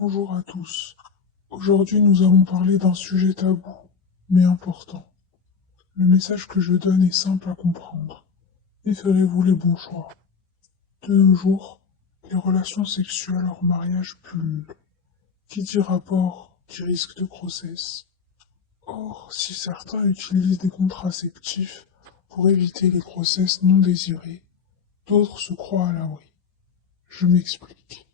Bonjour à tous. Aujourd'hui, nous allons parler d'un sujet tabou, mais important. Le message que je donne est simple à comprendre. Et ferez-vous les bons choix? De nos jours, les relations sexuelles hors mariage pullulent. Qui dit rapport dit risque de grossesse. Or, si certains utilisent des contraceptifs pour éviter les grossesses non désirées, d'autres se croient à l'abri. Je m'explique.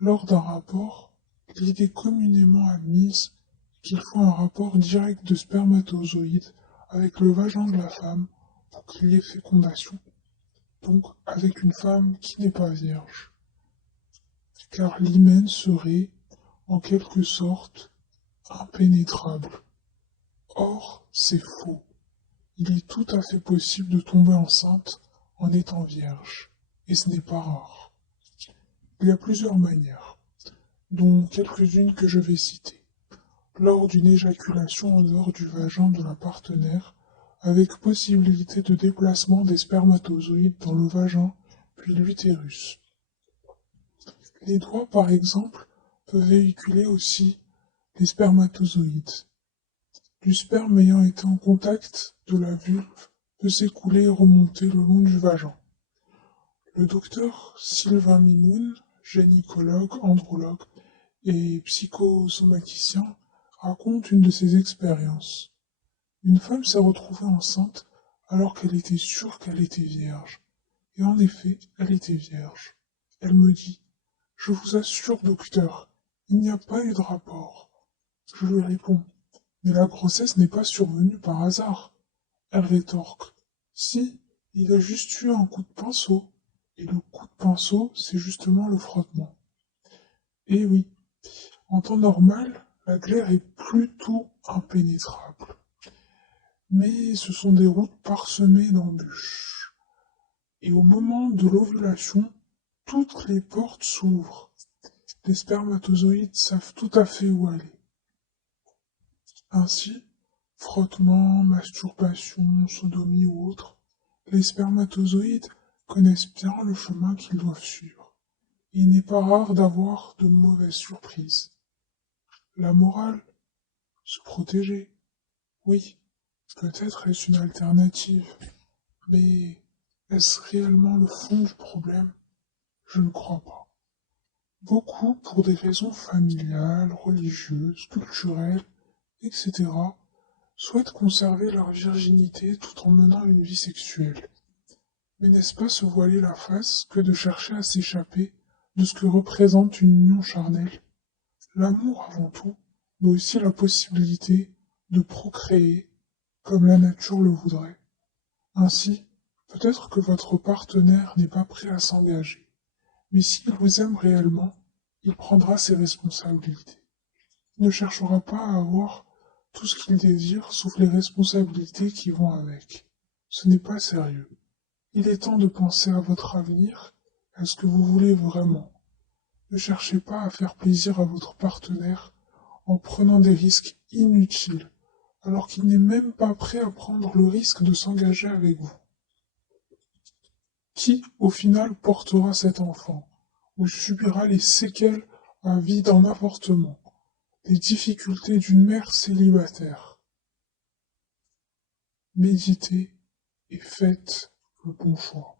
Lors d'un rapport, l'idée communément admise est qu'il faut un rapport direct de spermatozoïdes avec le vagin de la femme pour qu'il y ait fécondation, donc avec une femme qui n'est pas vierge, car l'hymen serait, en quelque sorte, impénétrable. Or, c'est faux. Il est tout à fait possible de tomber enceinte en étant vierge, et ce n'est pas rare. Il y a plusieurs manières, dont quelques-unes que je vais citer. Lors d'une éjaculation en dehors du vagin de la partenaire, avec possibilité de déplacement des spermatozoïdes dans le vagin puis l'utérus. Les doigts, par exemple, peuvent véhiculer aussi les spermatozoïdes. Du sperme ayant été en contact de la vulve peut s'écouler et remonter le long du vagin. Le docteur Sylvain Mimoun, gynécologue, andrologue et psychosomaticien, raconte une de ses expériences. Une femme s'est retrouvée enceinte alors qu'elle était sûre qu'elle était vierge. Et en effet, elle était vierge. Elle me dit: Je vous assure, docteur, il n'y a pas eu de rapport. Je lui réponds: Mais la grossesse n'est pas survenue par hasard. Elle rétorque: Si, il a juste eu un coup de pinceau. Et le coup de pinceau, c'est justement le frottement. Et oui, en temps normal, la glaire est plutôt impénétrable. Mais ce sont des routes parsemées d'embûches. Et au moment de l'ovulation, toutes les portes s'ouvrent. Les spermatozoïdes savent tout à fait où aller. Ainsi, frottement, masturbation, sodomie ou autre, les spermatozoïdes connaissent bien le chemin qu'ils doivent suivre. Il n'est pas rare d'avoir de mauvaises surprises. La morale, se protéger. Oui, peut-être est-ce une alternative, mais est-ce réellement le fond du problème? Je ne crois pas. Beaucoup, pour des raisons familiales, religieuses, culturelles, etc., souhaitent conserver leur virginité tout en menant une vie sexuelle. Mais n'est-ce pas se voiler la face que de chercher à s'échapper de ce que représente une union charnelle? L'amour avant tout, mais aussi la possibilité de procréer comme la nature le voudrait. Ainsi, peut-être que votre partenaire n'est pas prêt à s'engager, mais s'il vous aime réellement, il prendra ses responsabilités. Il ne cherchera pas à avoir tout ce qu'il désire sauf les responsabilités qui vont avec. Ce n'est pas sérieux. Il est temps de penser à votre avenir, à ce que vous voulez vraiment. Ne cherchez pas à faire plaisir à votre partenaire en prenant des risques inutiles, alors qu'il n'est même pas prêt à prendre le risque de s'engager avec vous. Qui, au final, portera cet enfant, ou subira les séquelles à vie d'un avortement, les difficultés d'une mère célibataire? Méditez et faites le bon choix.